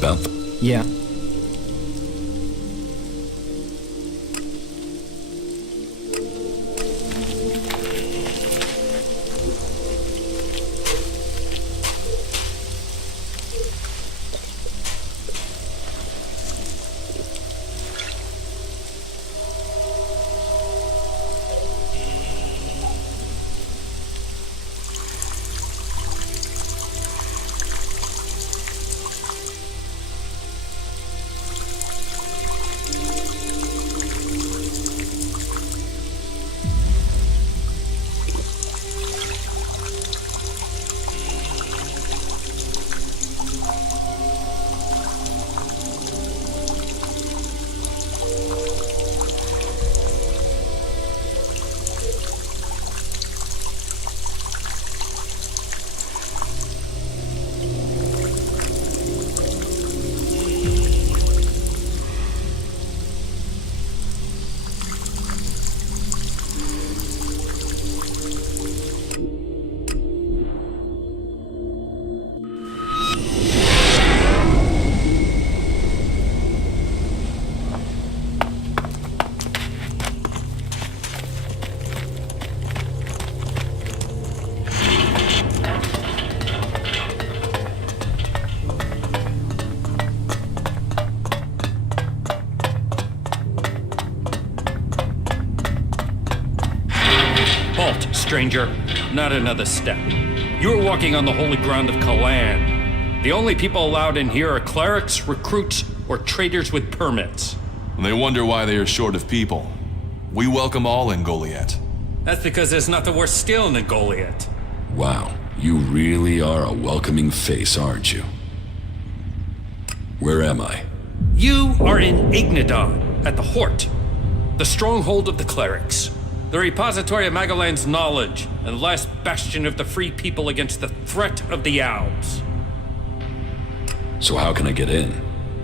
about them? Yeah. Stranger, not another step. You're walking on the holy ground of Kalan. The only people allowed in here are clerics, recruits, or traders with permits. They wonder why they are short of people. We welcome all in Goliath. That's because there's nothing worse stealing than Goliath. Wow, you really are a welcoming face, aren't you? Where am I? You are in Ignadon, at the Hort, the stronghold of the clerics. The repository of Magalan's knowledge, and the last bastion of the free people against the threat of the Alps. So how can I get in?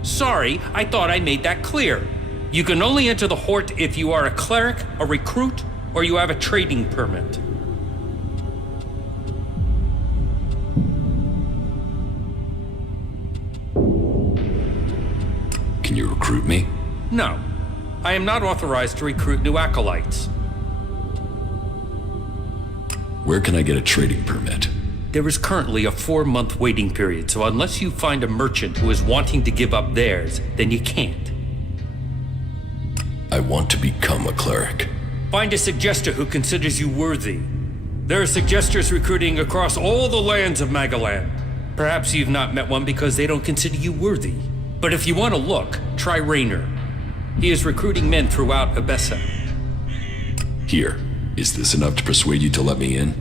Sorry, I thought I made that clear. You can only enter the Hort if you are a cleric, a recruit, or you have a trading permit. Can you recruit me? No. I am not authorized to recruit new acolytes. Where can I get a trading permit? There is currently a 4-month waiting period, so unless you find a merchant who is wanting to give up theirs, then you can't. I want to become a cleric. Find a suggester who considers you worthy. There are suggesters recruiting across all the lands of Magalan. Perhaps you've not met one because they don't consider you worthy. But if you want to look, try Raynor. He is recruiting men throughout Abessa. Here, is this enough to persuade you to let me in?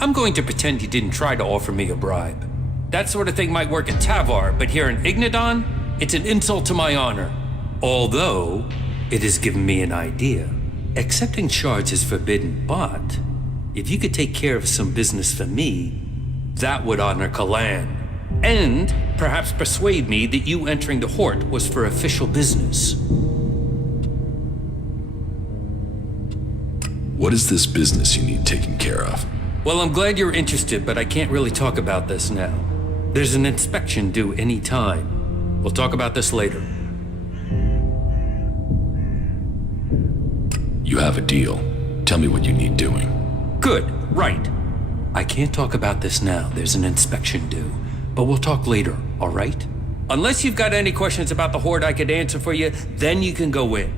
I'm going to pretend you didn't try to offer me a bribe. That sort of thing might work in Tavar, but here in Ignadon, it's an insult to my honor. Although, it has given me an idea. Accepting shards is forbidden, but if you could take care of some business for me, that would honor Kalan. And perhaps persuade me that you entering the Hort was for official business. What is this business you need taken care of? Well, I'm glad you're interested, but I can't really talk about this now. There's an inspection due any time. We'll talk about this later. You have a deal. Tell me what you need doing. Good, right. I can't talk about this now. There's an inspection due. But we'll talk later, all right? Unless you've got any questions about the Horde I could answer for you, then you can go in.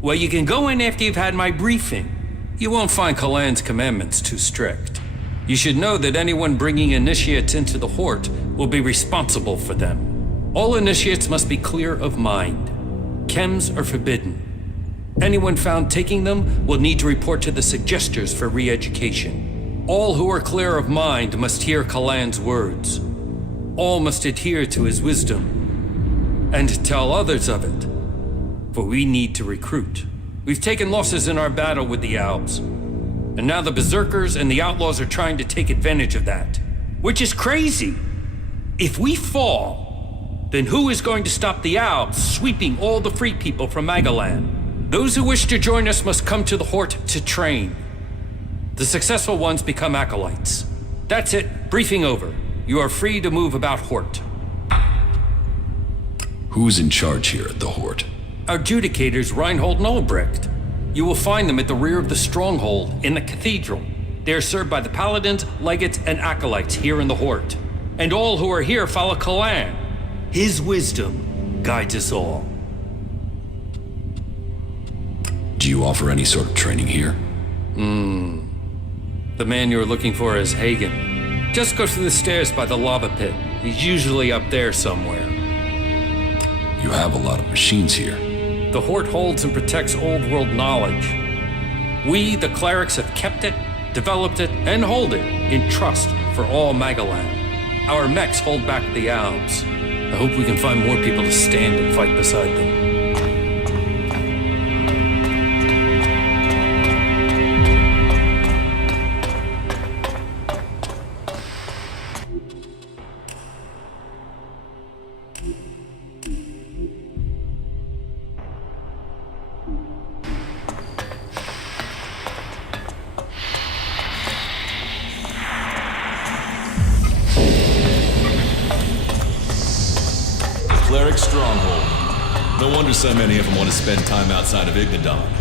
Well, you can go in after you've had my briefing. You won't find Kalan's commandments too strict. You should know that anyone bringing initiates into the Horde will be responsible for them. All initiates must be clear of mind. Chems are forbidden. Anyone found taking them will need to report to the suggesters for re-education. All who are clear of mind must hear Kalan's words. All must adhere to his wisdom and tell others of it. For we need to recruit. We've taken losses in our battle with the Alps. And now the Berserkers and the Outlaws are trying to take advantage of that. Which is crazy. If we fall, then who is going to stop the Alps sweeping all the free people from Magalan? Those who wish to join us must come to the Hort to train. The successful ones become acolytes. That's it. Briefing over. You are free to move about Hort. Who's in charge here at the Horde? Our adjudicators, Reinhold and Ulbricht. You will find them at the rear of the stronghold in the cathedral. They are served by the paladins, legates, and acolytes here in the Horde. And all who are here follow Kalan. His wisdom guides us all. Do you offer any sort of training here? The man you're looking for is Hagen. Just go through the stairs by the lava pit. He's usually up there somewhere. You have a lot of machines here. The Horde holds and protects old world knowledge. We, the clerics, have kept it, developed it, and hold it in trust for all Magaland. Our mechs hold back the Alps. I hope we can find more people to stand and fight beside them. Cleric stronghold. No wonder so many of them want to spend time outside of Ignadon.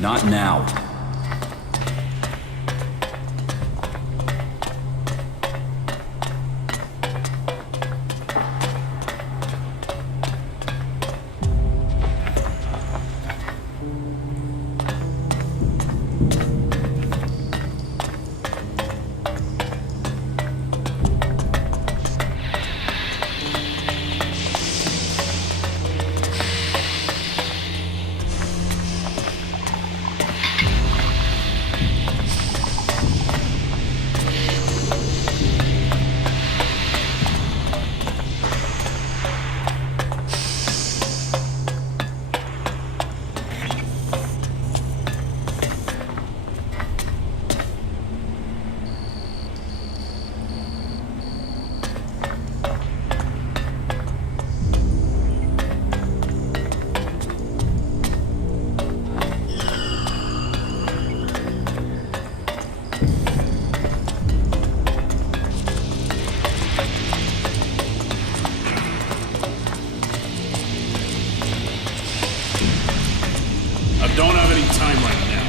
Not now. Don't have any time right now.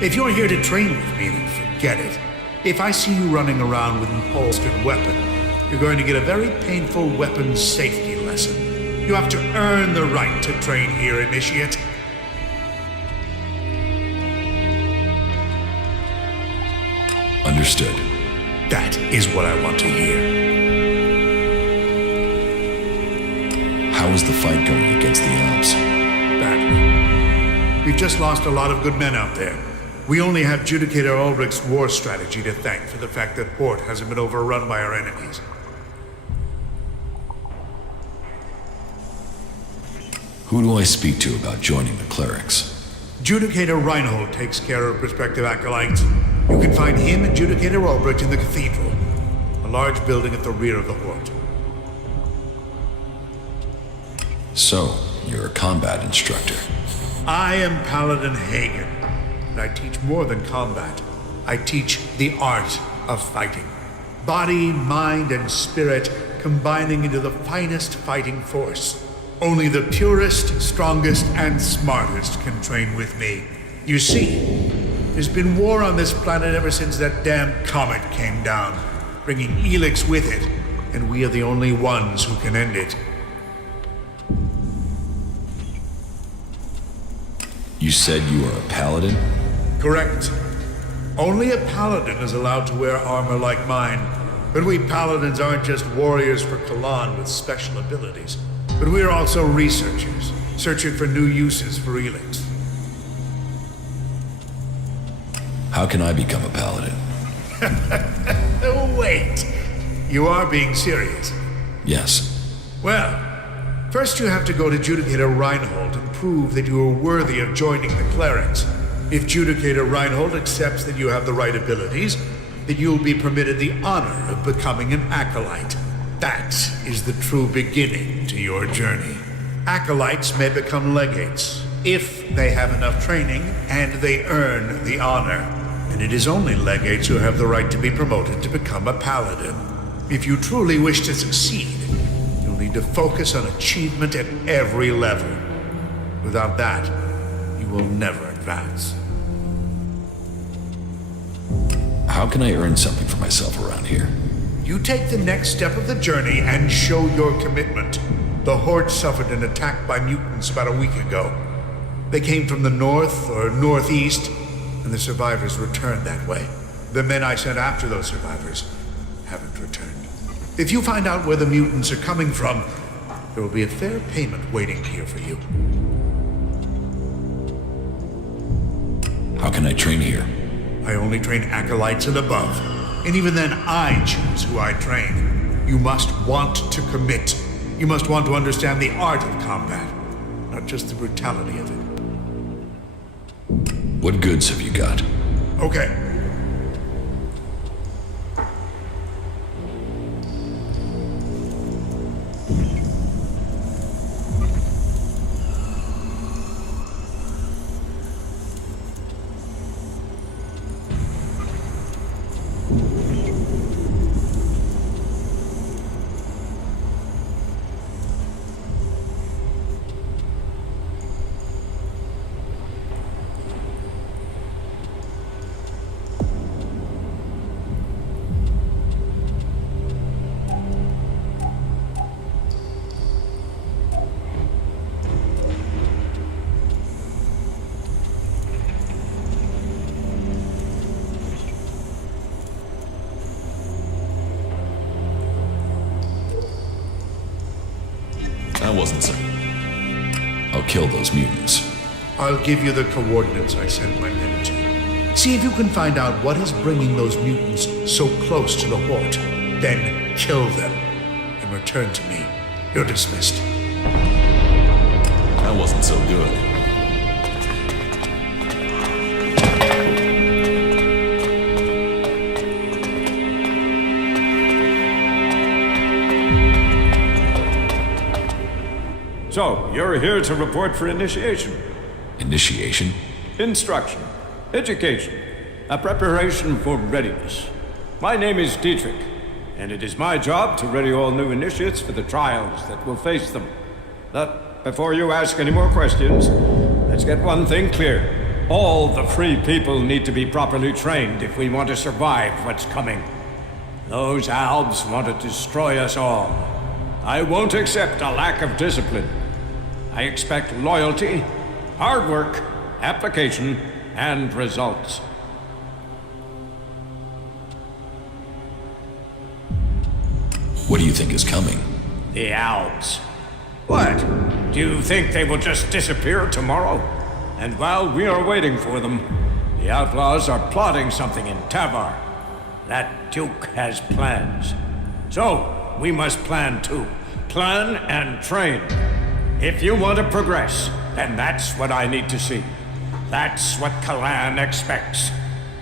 If you're here to train with me, then forget it. If I see you running around with an upholstered weapon, you're going to get a very painful weapons safety lesson. You have to earn the right to train here, Initiate. Understood. That is what I want to hear. How is the fight going against the Alps? badly. We've just lost a lot of good men out there. We only have Judicator Ulrich's war strategy to thank for the fact that Port hasn't been overrun by our enemies. Who do I speak to about joining the clerics? Judicator Reinhold takes care of prospective acolytes. You can find him and Judicator Ulrich in the cathedral, a large building at the rear of the Horde. So, you're a combat instructor. I am Paladin Hagen, and I teach more than combat. I teach the art of fighting. Body, mind, and spirit combining into the finest fighting force. Only the purest, strongest, and smartest can train with me. You see, there's been war on this planet ever since that damn comet came down, bringing Elex with it, and we are the only ones who can end it. You said you are a paladin? Correct. Only a paladin is allowed to wear armor like mine, but we paladins aren't just warriors for Kalan with special abilities. But we're also researchers, searching for new uses for Elex. How can I become a paladin? Oh, wait. You are being serious. Yes. Well, first you have to go to Judicator Reinhold and prove that you are worthy of joining the clerics. If Judicator Reinhold accepts that you have the right abilities, then you'll be permitted the honor of becoming an acolyte. That is the true beginning to your journey. Acolytes may become legates, if they have enough training and they earn the honor. And it is only legates who have the right to be promoted to become a paladin. If you truly wish to succeed, you'll need to focus on achievement at every level. Without that, you will never advance. How can I earn something for myself around here? You take the next step of the journey and show your commitment. The Horde suffered an attack by mutants about a week ago. They came from the north or northeast, and the survivors returned that way. The men I sent after those survivors haven't returned. If you find out where the mutants are coming from, there will be a fair payment waiting here for you. How can I train here? I only train acolytes and above. And even then, I choose who I train. You must want to commit. You must want to understand the art of combat, not just the brutality of it. What goods have you got? Okay. I wasn't, sir. I'll kill those mutants. I'll give you the coordinates I sent my men to. See if you can find out what is bringing those mutants so close to the Horde. Then kill them and return to me. You're dismissed. I wasn't so good. So, you're here to report for initiation. Initiation? Instruction. Education. A preparation for readiness. My name is Dietrich, and it is my job to ready all new initiates for the trials that will face them. But before you ask any more questions, let's get one thing clear. All the free people need to be properly trained if we want to survive what's coming. Those Albs want to destroy us all. I won't accept a lack of discipline. I expect loyalty, hard work, application, and results. What do you think is coming? The Albs. What? Do you think they will just disappear tomorrow? And while we are waiting for them, the outlaws are plotting something in Tavar. That Duke has plans. So, we must plan too. Plan and train. If you want to progress, then that's what I need to see. That's what Kalan expects.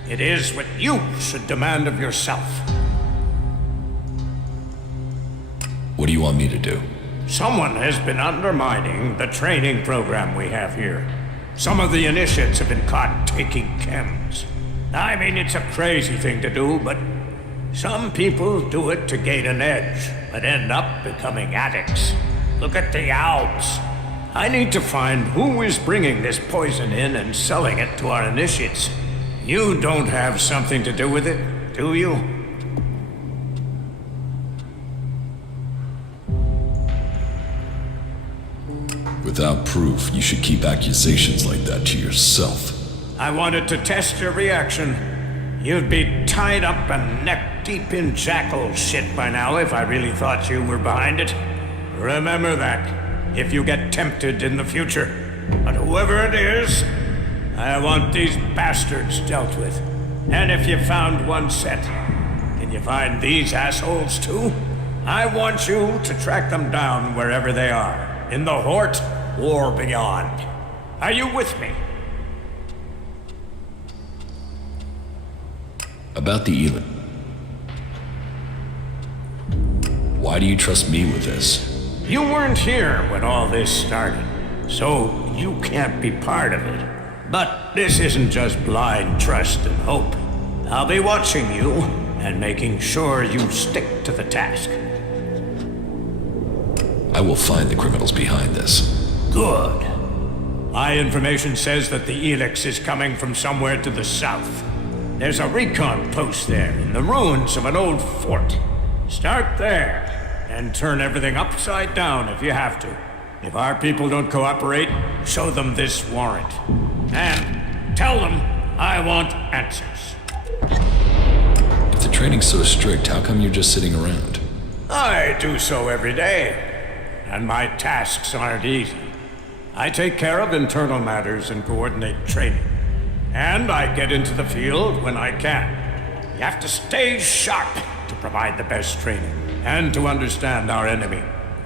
It is what you should demand of yourself. What do you want me to do? Someone has been undermining the training program we have here. Some of the initiates have been caught taking chems. I mean, it's a crazy thing to do, but some people do it to gain an edge, but end up becoming addicts. Look at the Alps. I need to find who is bringing this poison in and selling it to our initiates. You don't have something to do with it, do you? Without proof, you should keep accusations like that to yourself. I wanted to test your reaction. You'd be tied up and neck deep in jackal shit by now if I really thought you were behind it. Remember that, if you get tempted in the future. But whoever it is, I want these bastards dealt with. And if you found one set, can you find these assholes too? I want you to track them down wherever they are, in the Hort or beyond. Are you with me? About the Elin. Why do you trust me with this? You weren't here when all this started, so you can't be part of it. But this isn't just blind trust and hope. I'll be watching you and making sure you stick to the task. I will find the criminals behind this. Good. My information says that the Elex is coming from somewhere to the south. There's a recon post there in the ruins of an old fort. Start there and turn everything upside down if you have to. If our people don't cooperate, show them this warrant. And tell them I want answers. If the training's so strict, how come you're just sitting around? I do so every day. And my tasks aren't easy. I take care of internal matters and coordinate training. And I get into the field when I can. You have to stay sharp to provide the best training and to understand our enemy.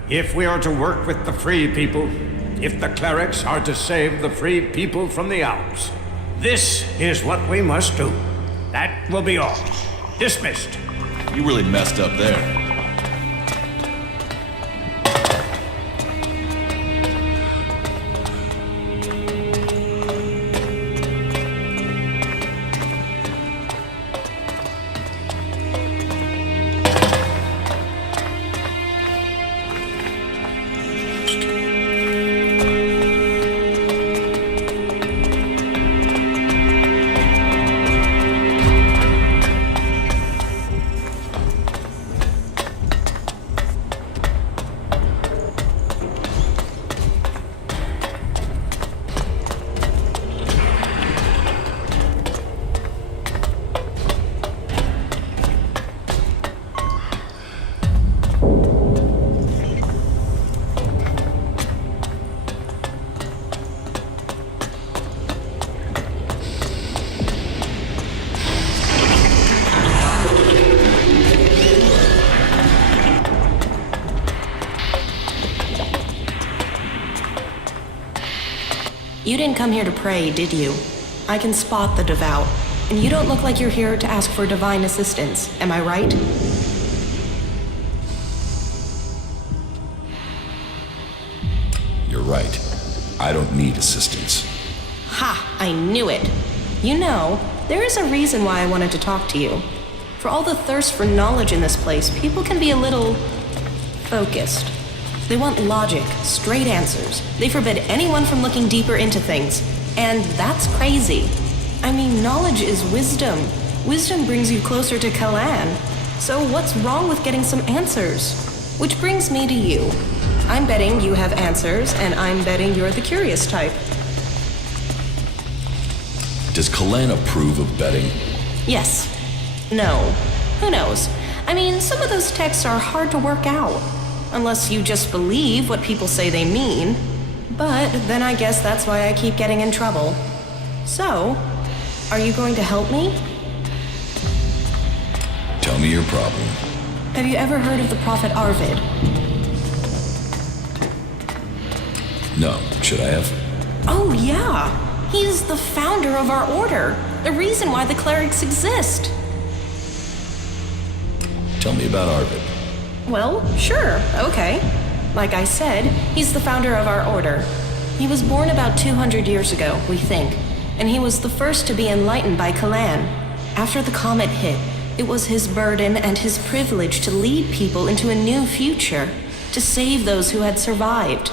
If we are to work with the free people, if the clerics are to save the free people from the Alps, this is what we must do. That will be all. Dismissed. You really messed up there. You didn't come here to pray, did you? I can spot the devout, and you don't look like you're here to ask for divine assistance, am I right? You're right. I don't need assistance. Ha! I knew it! You know, there is a reason why I wanted to talk to you. For all the thirst for knowledge in this place, people can be a little focused. They want logic, straight answers. They forbid anyone from looking deeper into things. And that's crazy. I mean, knowledge is wisdom. Wisdom brings you closer to Kalan. So what's wrong with getting some answers? Which brings me to you. I'm betting you have answers, and I'm betting you're the curious type. Does Kalan approve of betting? Yes. No. Who knows? I mean, some of those texts are hard to work out. Unless you just believe what people say they mean. But then I guess that's why I keep getting in trouble. So, are you going to help me? Tell me your problem. Have you ever heard of the prophet Arvid? No, should I have? Oh yeah! He's the founder of our order. The reason why the clerics exist. Tell me about Arvid. Well, sure, okay. Like I said, he's the founder of our order. He was born about 200 years ago, we think, and he was the first to be enlightened by Kalan. After the comet hit, it was his burden and his privilege to lead people into a new future, to save those who had survived.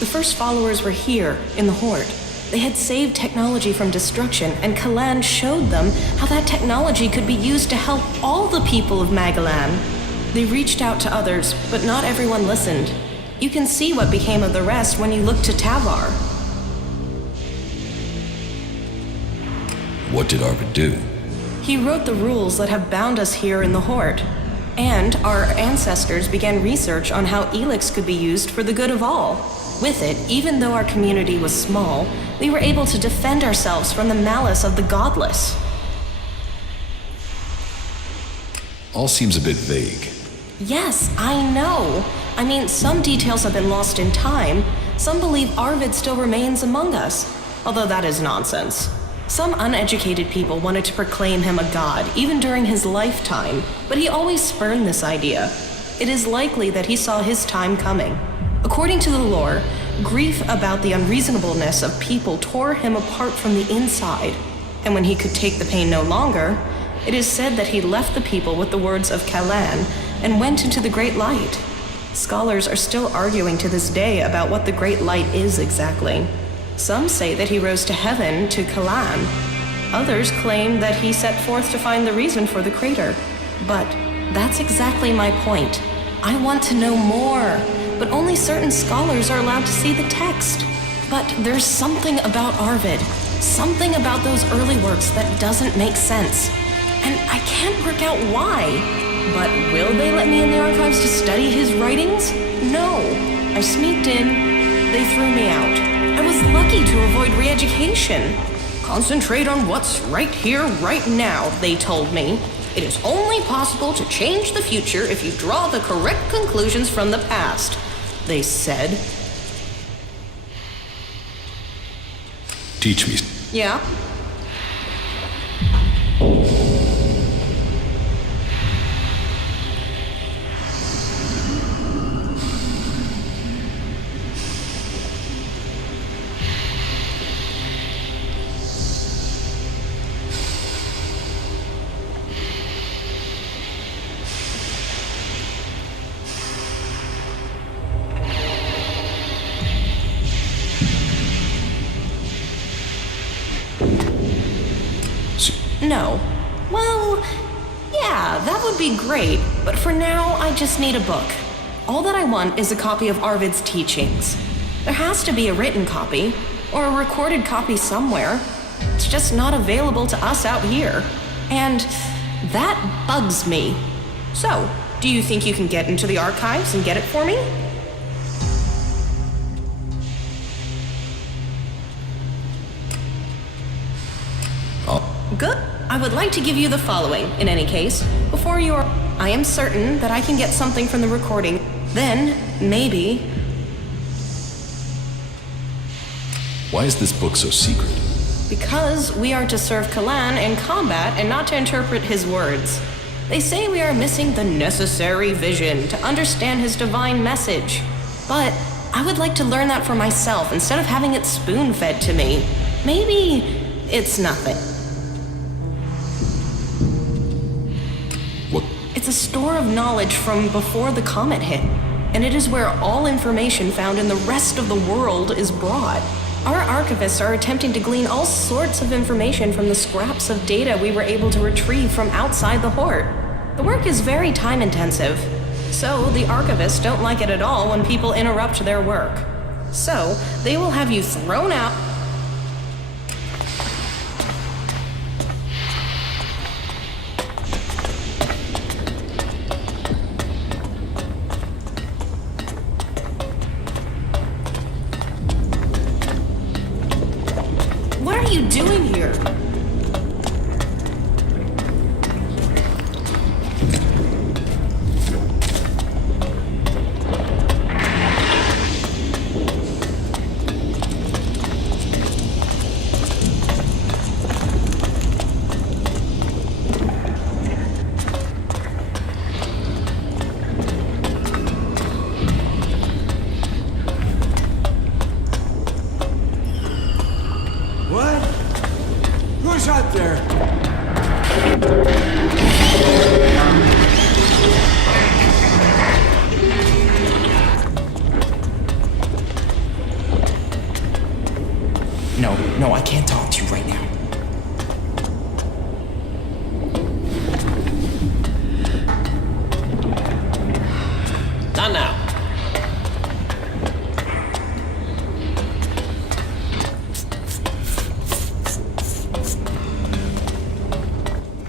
The first followers were here, in the Horde. They had saved technology from destruction, and Kalan showed them how that technology could be used to help all the people of Magalan. They reached out to others, but not everyone listened. You can see what became of the rest when you look to Tavar. What did Arvid do? He wrote the rules that have bound us here in the Horde. And our ancestors began research on how Elex could be used for the good of all. With it, even though our community was small, we were able to defend ourselves from the malice of the godless. All seems a bit vague. Yes, I know. I mean, some details have been lost in time. Some believe Arvid still remains among us, although that is nonsense. Some uneducated people wanted to proclaim him a god, even during his lifetime, but he always spurned this idea. It is likely that he saw his time coming. According to the lore, grief about the unreasonableness of people tore him apart from the inside, and when he could take the pain no longer, it is said that he left the people with the words of Kalan and went into the Great Light. Scholars are still arguing to this day about what the Great Light is exactly. Some say that he rose to heaven, to Kalan. Others claim that he set forth to find the reason for the crater. But that's exactly my point. I want to know more, but only certain scholars are allowed to see the text. But there's something about Arvid, something about those early works that doesn't make sense. And I can't work out why. But will they let me in the archives to study his writings? No. I sneaked in, they threw me out. I was lucky to avoid re-education. Concentrate on what's right here, right now, they told me. It is only possible to change the future if you draw the correct conclusions from the past, they said. Teach me. Yeah? No. Well, yeah, that would be great, but for now, I just need a book. All that I want is a copy of Arvid's teachings. There has to be a written copy, or a recorded copy somewhere. It's just not available to us out here. And that bugs me. So, do you think you can get into the archives and get it for me? Good. I would like to give you the following, in any case. Before you are... I am certain that I can get something from the recording. Then, maybe... Why is this book so secret? Because we are to serve Kalan in combat and not to interpret his words. They say we are missing the necessary vision to understand his divine message. But I would like to learn that for myself instead of having it spoon-fed to me. Maybe it's nothing. What? It's a store of knowledge from before the comet hit, and it is where all information found in the rest of the world is brought. Our archivists are attempting to glean all sorts of information from the scraps of data we were able to retrieve from outside the Horde. The work is very time-intensive, so the archivists don't like it at all when people interrupt their work. So, they will have you thrown out.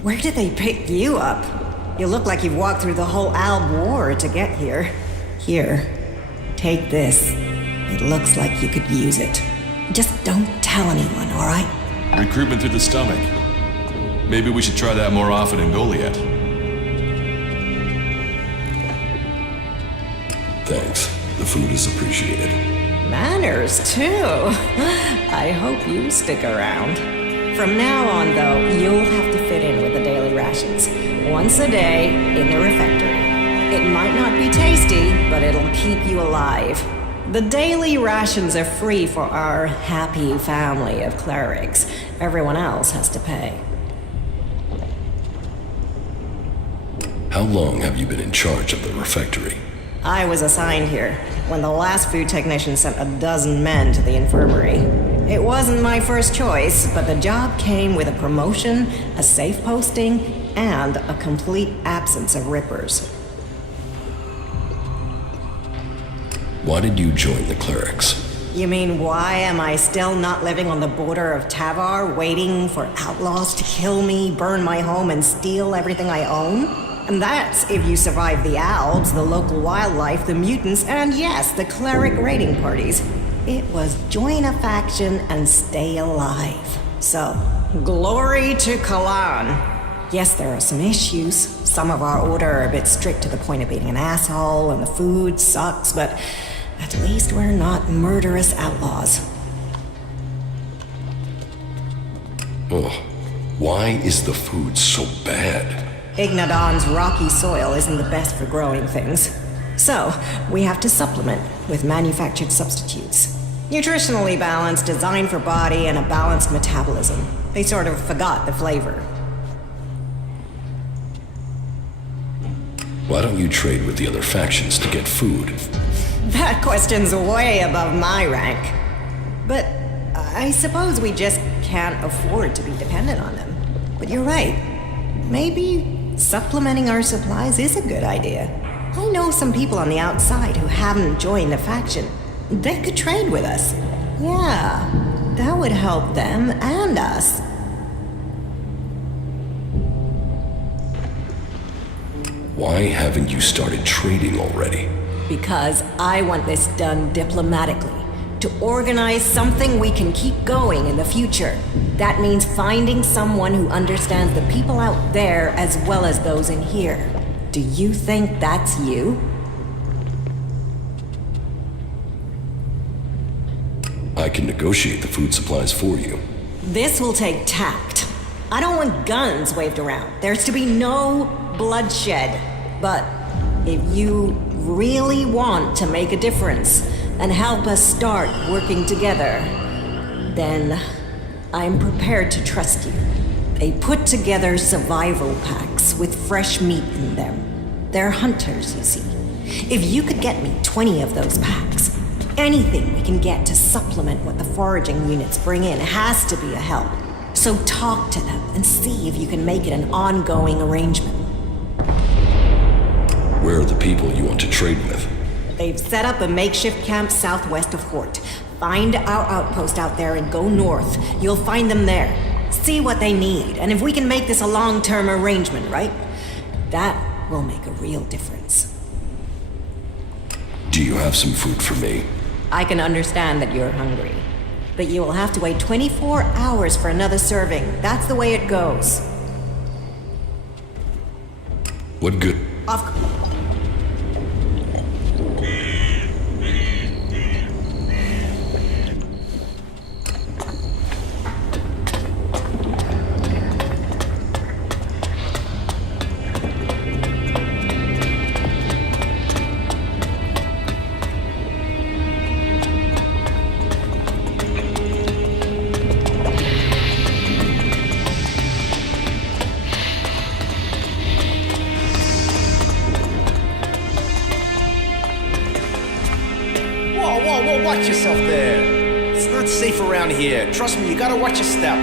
Where did they pick you up? You look like you've walked through the whole Alb War to get here. Here, take this. It looks like you could use it. Just don't tell anyone, alright? Recruitment through the stomach. Maybe we should try that more often in Goliath. Thanks. The food is appreciated. Manners, too. I hope you stick around. From now on, though, you'll have to fit in with the daily rations. Once a day, in the refectory. It might not be tasty, but it'll keep you alive. The daily rations are free for our happy family of clerics. Everyone else has to pay. How long have you been in charge of the refectory? I was assigned here when the last food technician sent a dozen men to the infirmary. It wasn't my first choice, but the job came with a promotion, a safe posting, and a complete absence of rippers. Why did you join the clerics? You mean, why am I still not living on the border of Tavar, waiting for outlaws to kill me, burn my home, and steal everything I own? And that's if you survive the Albs, the local wildlife, the mutants, and yes, the cleric raiding parties. It was join a faction and stay alive. So, glory to Kalan. Yes, there are some issues. Some of our order are a bit strict to the point of being an asshole, and the food sucks, but at least we're not murderous outlaws. Oh, why is the food so bad? Ignadon's rocky soil isn't the best for growing things. So, we have to supplement with manufactured substitutes. Nutritionally balanced, designed for body and a balanced metabolism. They sort of forgot the flavor. Why don't you trade with the other factions to get food? That question's way above my rank. But I suppose we just can't afford to be dependent on them. But you're right. Maybe supplementing our supplies is a good idea. I know some people on the outside who haven't joined the faction. They could trade with us. Yeah, that would help them and us. Why haven't you started trading already? Because I want this done diplomatically. To organize something we can keep going in the future. That means finding someone who understands the people out there as well as those in here. Do you think that's you? I can negotiate the food supplies for you. This will take tact. I don't want guns waved around. There's to be no bloodshed. But if you really want to make a difference and help us start working together, then I'm prepared to trust you. They put together survival packs with fresh meat in them. They're hunters, you see. If you could get me 20 of those packs, anything we can get to supplement what the foraging units bring in has to be a help. So talk to them and see if you can make it an ongoing arrangement. Where are the people you want to trade with? They've set up a makeshift camp southwest of Hort. Find our outpost out there and go north. You'll find them there. See what they need, and if we can make this a long-term arrangement, right? That will make a real difference. Do you have some food for me? I can understand that you're hungry, but you will have to wait 24 hours for another serving. That's the way it goes. What good? Watch yourself there. It's not safe around here. Trust me, you gotta watch your step.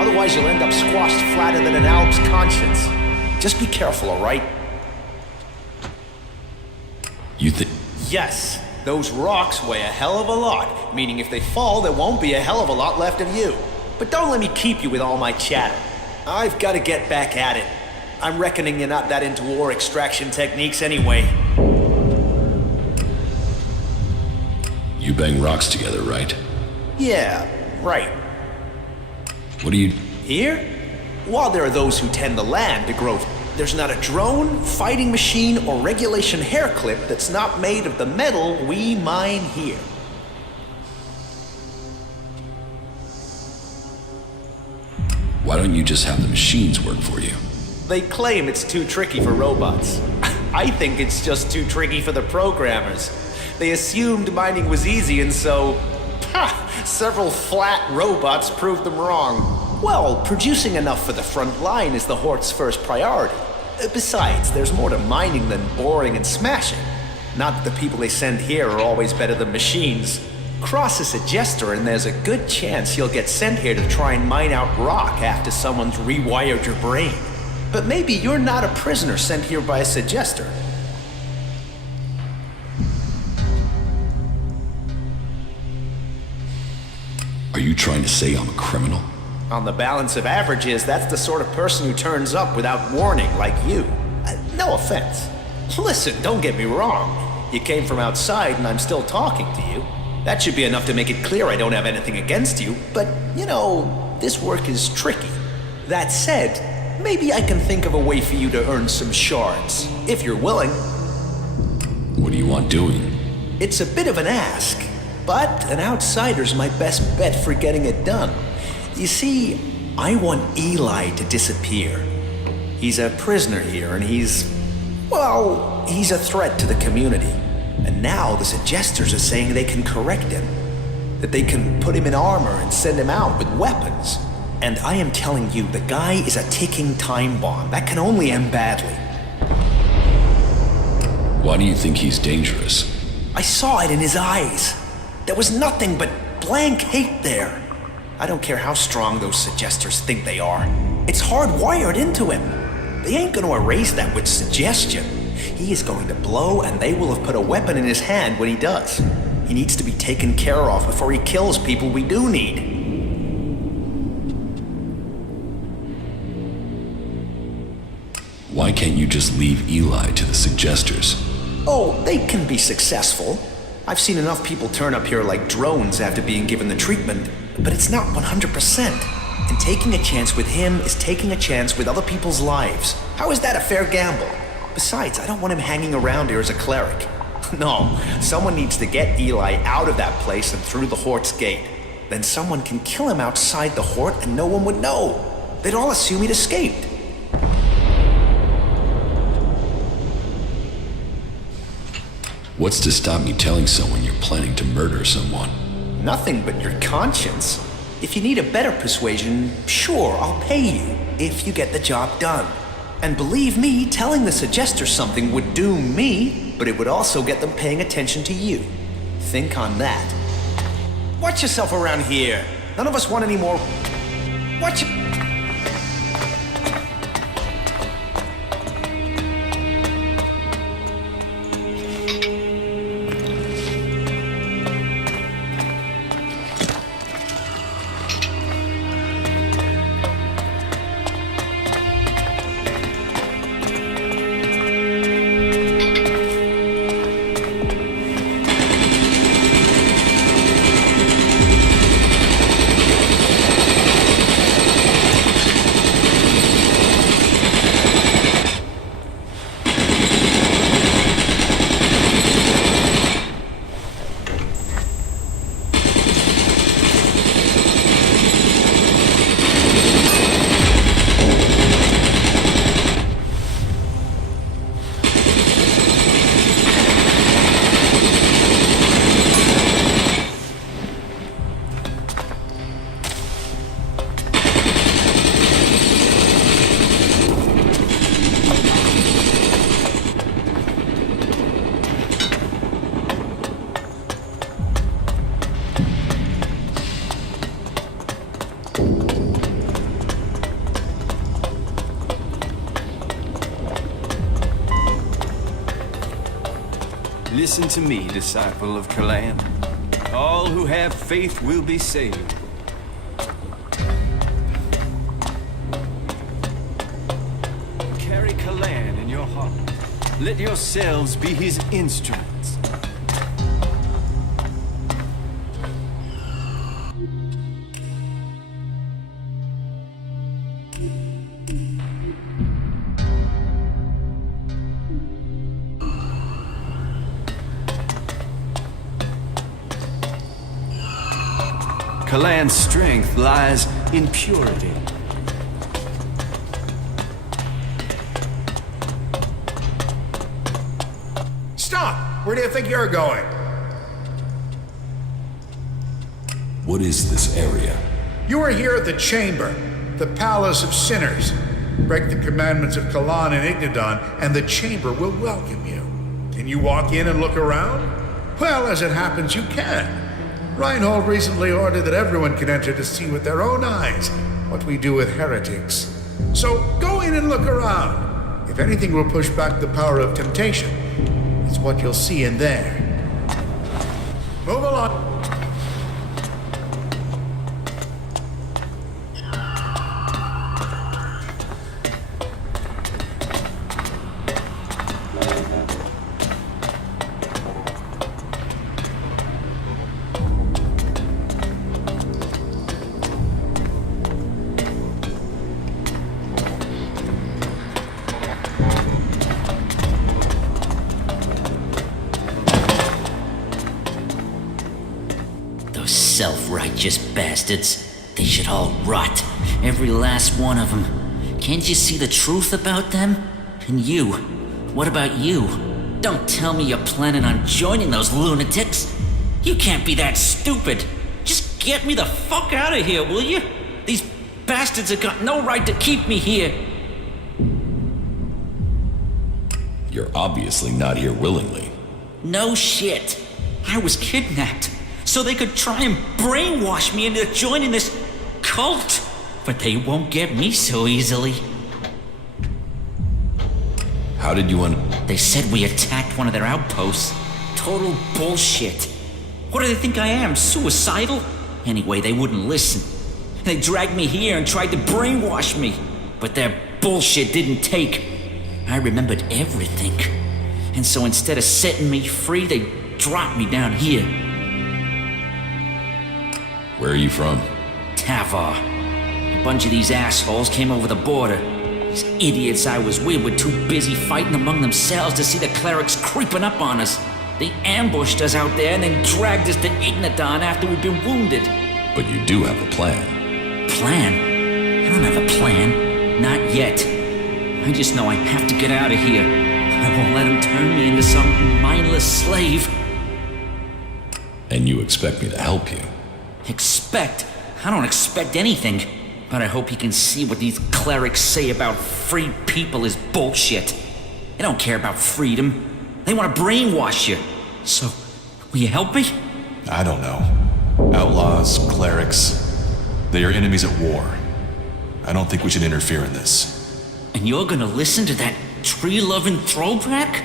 Otherwise you'll end up squashed flatter than an Alp's conscience. Just be careful, alright? You think? Yes, those rocks weigh a hell of a lot, meaning if they fall, there won't be a hell of a lot left of you. But don't let me keep you with all my chatter. I've got to get back at it. I'm reckoning you're not that into ore extraction techniques anyway. You bang rocks together, right? Yeah, right. What do you... Here? While there are those who tend the land to grow, there's not a drone, fighting machine, or regulation hair clip that's not made of the metal we mine here. Why don't you just have the machines work for you? They claim it's too tricky for robots. I think it's just too tricky for the programmers. They assumed mining was easy, and so... several flat robots proved them wrong. Well, producing enough for the front line is the Hort's first priority. Besides, there's more to mining than boring and smashing. Not that the people they send here are always better than machines. Cross a suggester and there's a good chance you'll get sent here to try and mine out rock after someone's rewired your brain. But maybe you're not a prisoner sent here by a suggester. Are you trying to say I'm a criminal? On the balance of averages, that's the sort of person who turns up without warning, like you. No offense. Listen, don't get me wrong. You came from outside and I'm still talking to you. That should be enough to make it clear I don't have anything against you, but, you know, this work is tricky. That said, maybe I can think of a way for you to earn some shards, if you're willing. What do you want doing? It's a bit of an ask, but an outsider's my best bet for getting it done. You see, I want Eli to disappear. He's a prisoner here, and he's a threat to the community. And now the suggesters are saying they can correct him. That they can put him in armor and send him out with weapons. And I am telling you, the guy is a ticking time bomb. That can only end badly. Why do you think he's dangerous? I saw it in his eyes. There was nothing but blank hate there. I don't care how strong those suggesters think they are. It's hardwired into him. They ain't gonna erase that with suggestion. He is going to blow, and they will have put a weapon in his hand when he does. He needs to be taken care of before he kills people we do need. Why can't you just leave Eli to the suggesters? Oh, they can be successful. I've seen enough people turn up here like drones after being given the treatment, but it's not 100%. And taking a chance with him is taking a chance with other people's lives. How is that a fair gamble? Besides, I don't want him hanging around here as a cleric. No, someone needs to get Eli out of that place and through the Hort's gate. Then someone can kill him outside the Hort and no one would know. They'd all assume he'd escaped. What's to stop me telling someone you're planning to murder someone? Nothing but your conscience. If you need a better persuasion, sure, I'll pay you, if you get the job done. And believe me, telling the suggester something would doom me, but it would also get them paying attention to you. Think on that. Watch yourself around here. None of us want any more... Watch... Listen to me, disciple of Kalan. All who have faith will be saved. your heart. Let yourselves be his instruments. Kalan's strength lies in purity. Stop! Where do you think you're going? What is this area? You are here at the Chamber, the Palace of Sinners. Break the commandments of Kalan and Ignadon, and the Chamber will welcome you. Can you walk in and look around? Well, as it happens, you can. Reinhold recently ordered that everyone can enter to see with their own eyes what we do with heretics. So go in and look around. If anything will push back the power of temptation, it's what you'll see in there. Move along. Self-righteous bastards. They should all rot. Every last one of them. Can't you see the truth about them? And you? What about you? Don't tell me you're planning on joining those lunatics. You can't be that stupid. Just get me the fuck out of here, will you? These bastards have got no right to keep me here. You're obviously not here willingly. No shit. I was kidnapped so they could try and brainwash me into joining this cult. But they won't get me so easily. How did you They said we attacked one of their outposts. Total bullshit. What do they think I am, suicidal? Anyway, they wouldn't listen. They dragged me here and tried to brainwash me. But their bullshit didn't take. I remembered everything. And so instead of setting me free, they dropped me down here. Where are you from? Tavar. A bunch of these assholes came over the border. These idiots I was with were too busy fighting among themselves to see the clerics creeping up on us. They ambushed us out there and then dragged us to Ignadon after we'd been wounded. But you do have a plan. Plan? I don't have a plan. Not yet. I just know I have to get out of here. I won't let them turn me into some mindless slave. And you expect me to help you? Expect? I don't expect anything. But I hope you can see what these clerics say about free people is bullshit. They don't care about freedom. They want to brainwash you. So, will you help me? I don't know. Outlaws, clerics, they are enemies at war. I don't think we should interfere in this. And you're gonna listen to that tree-loving throwback?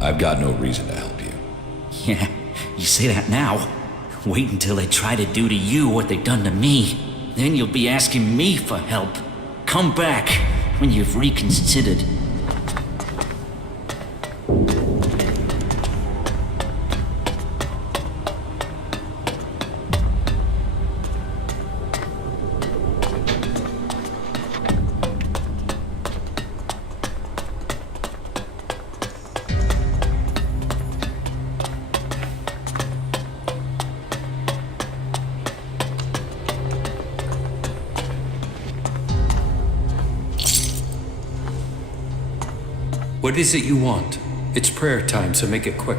I've got no reason to help you. Yeah, you say that now. Wait until they try to do to you what they've done to me. Then you'll be asking me for help. Come back when you've reconsidered. What is it you want? It's prayer time, so make it quick.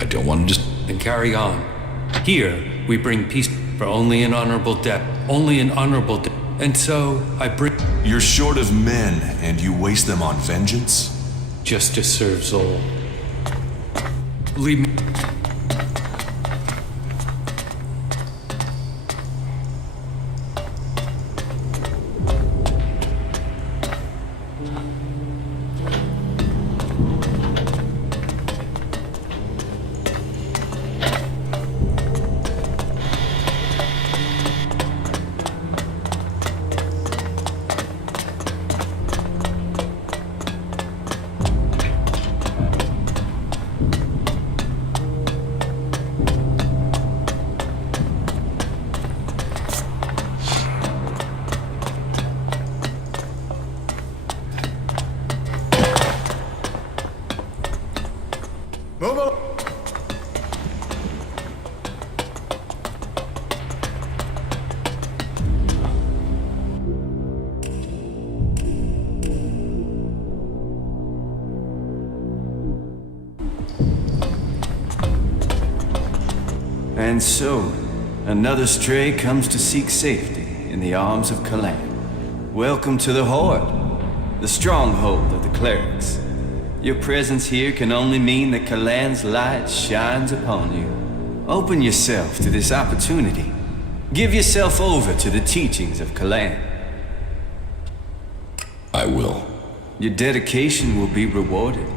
I don't want to just... Then carry on. Here, we bring peace for only an honorable death. Only an honorable death. And so, I bring... You're short of men, and you waste them on vengeance? Justice serves all. Leave me... And so, another stray comes to seek safety in the arms of Kalan. Welcome to the Horde, the stronghold of the clerics. Your presence here can only mean that Kalan's light shines upon you. Open yourself to this opportunity. Give yourself over to the teachings of Kalan. I will. Your dedication will be rewarded.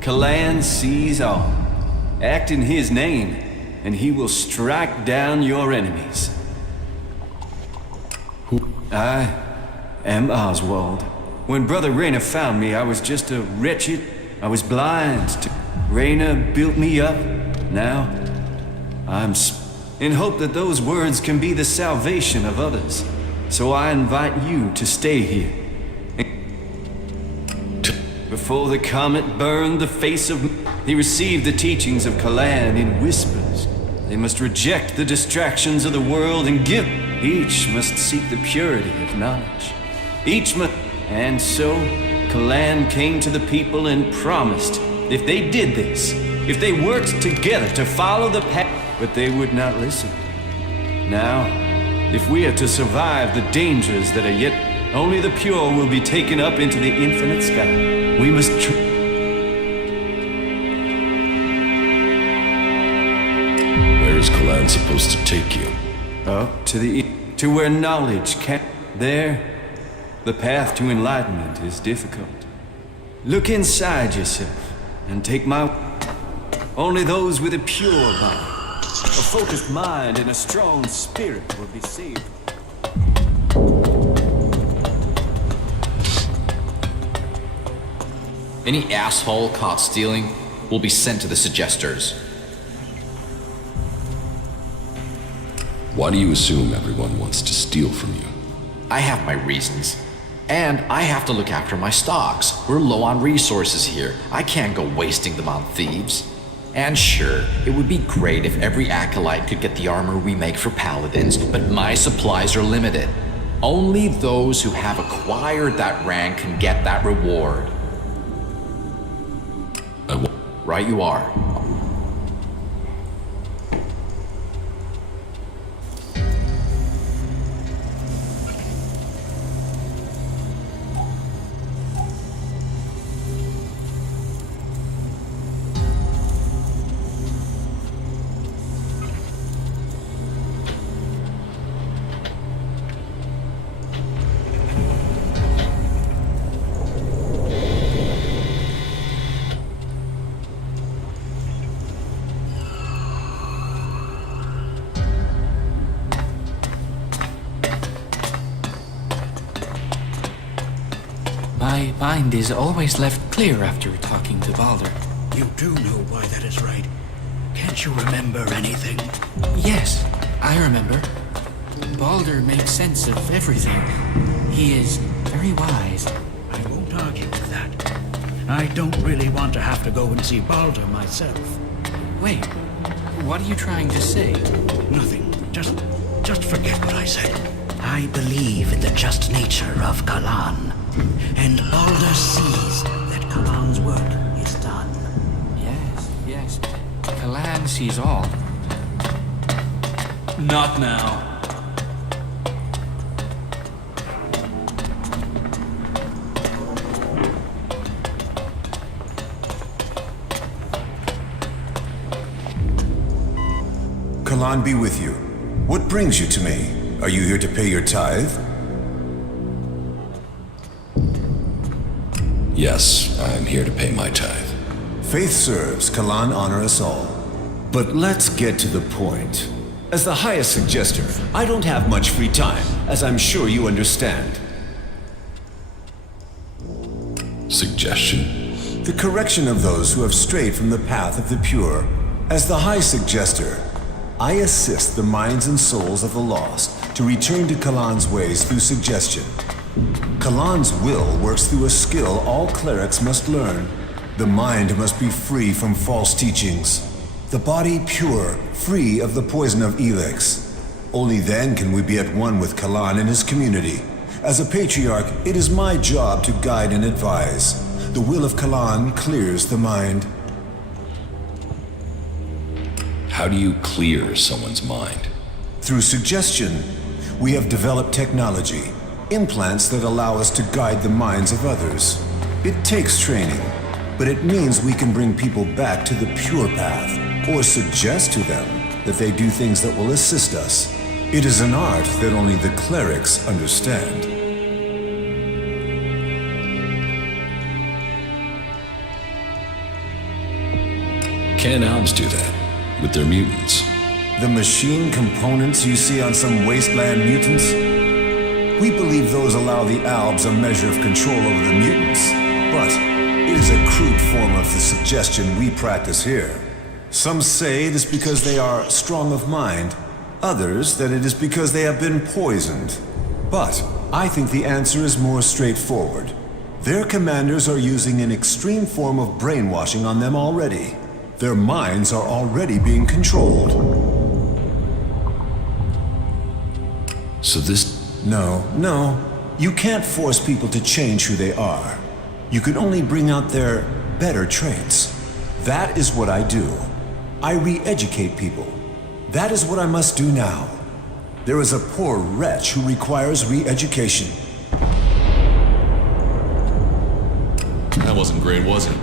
Kalan sees all. Act in his name, and he will strike down your enemies. I am Oswald. When Brother Rayner found me, I was just a wretched... I was blind. Rayner built me up. Now, I'm in hope that those words can be the salvation of others. So I invite you to stay here. Before the comet burned the face of... He received the teachings of Kalan in whispers. They must reject the distractions of the world and give. Each must seek the purity of knowledge. Each must... And so, Kalan came to the people and promised, if they did this, if they worked together to follow the path, but they would not listen. Now, if we are to survive the dangers that are yet... Only the pure will be taken up into the infinite sky. We must Where is Kalan supposed to take you? Up to where knowledge can... There, the path to enlightenment is difficult. Look inside yourself and take my... Only those with a pure mind, a focused mind and a strong spirit will be saved. Any asshole caught stealing will be sent to the Suggesters. Why do you assume everyone wants to steal from you? I have my reasons. And I have to look after my stocks. We're low on resources here. I can't go wasting them on thieves. And sure, it would be great if every acolyte could get the armor we make for paladins, but my supplies are limited. Only those who have acquired that rank can get that reward. Right you are. My mind is always left clear after talking to Balder. You do know why that is, right? Can't you remember anything? Yes, I remember. Balder makes sense of everything. He is very wise. I won't argue with that. I don't really want to have to go and see Balder myself. Wait, what are you trying to say? Nothing. Just forget what I said. I believe in the just nature of Kalan. And Balder sees that Kalan's work is done. Yes. Kalan sees all. Not now. Kalan be with you. What brings you to me? Are you here to pay your tithe? Yes, I'm here to pay my tithe. Faith serves, Kalan honor us all. But let's get to the point. As the highest suggester, I don't have much free time, as I'm sure you understand. Suggestion? The correction of those who have strayed from the path of the pure. As the high suggester, I assist the minds and souls of the lost to return to Kalan's ways through suggestion. Kalan's will works through a skill all clerics must learn. The mind must be free from false teachings. The body pure, free of the poison of Elex. Only then can we be at one with Kalan and his community. As a patriarch, it is my job to guide and advise. The will of Kalan clears the mind. How do you clear someone's mind? Through suggestion, we have developed technology, implants that allow us to guide the minds of others. It takes training, but it means we can bring people back to the pure path, or suggest to them that they do things that will assist us. It is an art that only the clerics understand. Can elves do that with their mutants? The machine components you see on some wasteland mutants? We believe those allow the Albs a measure of control over the mutants, but it is a crude form of the suggestion we practice here. Some say it is because they are strong of mind, others that it is because they have been poisoned. But I think the answer is more straightforward. Their commanders are using an extreme form of brainwashing on them already. Their minds are already being controlled. So this... No. You can't force people to change who they are. You can only bring out their better traits. That is what I do. I re-educate people. That is what I must do now. There is a poor wretch who requires re-education. That wasn't great, was it?